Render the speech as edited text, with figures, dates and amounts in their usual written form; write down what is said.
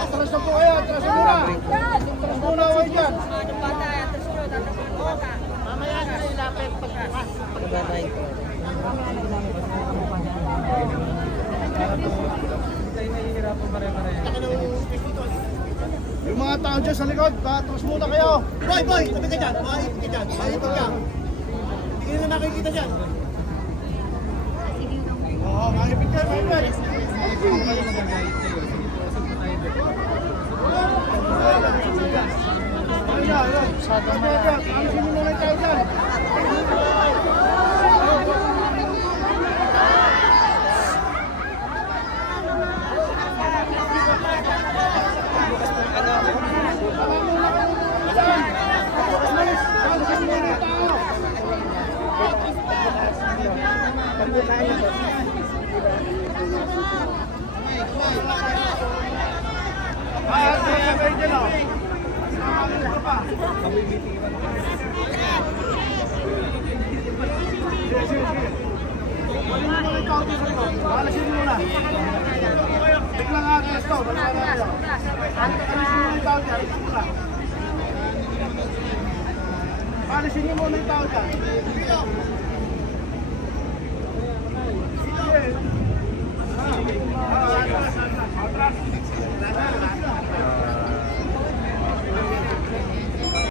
Atras na po kayo, atras na muna. Atras muna kayo dyan. Mamaya na ilapit pagbukas. Yung mga tao dyan sa likod, atras muna kayo. Boy, tabi ka dyan. Boy, ka dyan. Boy, ka. Hindi ka na nakikita dyan. Oo, makipit kayo, makipit. Alisin mo muna tayo dyan. Alisin mo muna. Biglang atras to. Alisin mo muna yung tao dyan.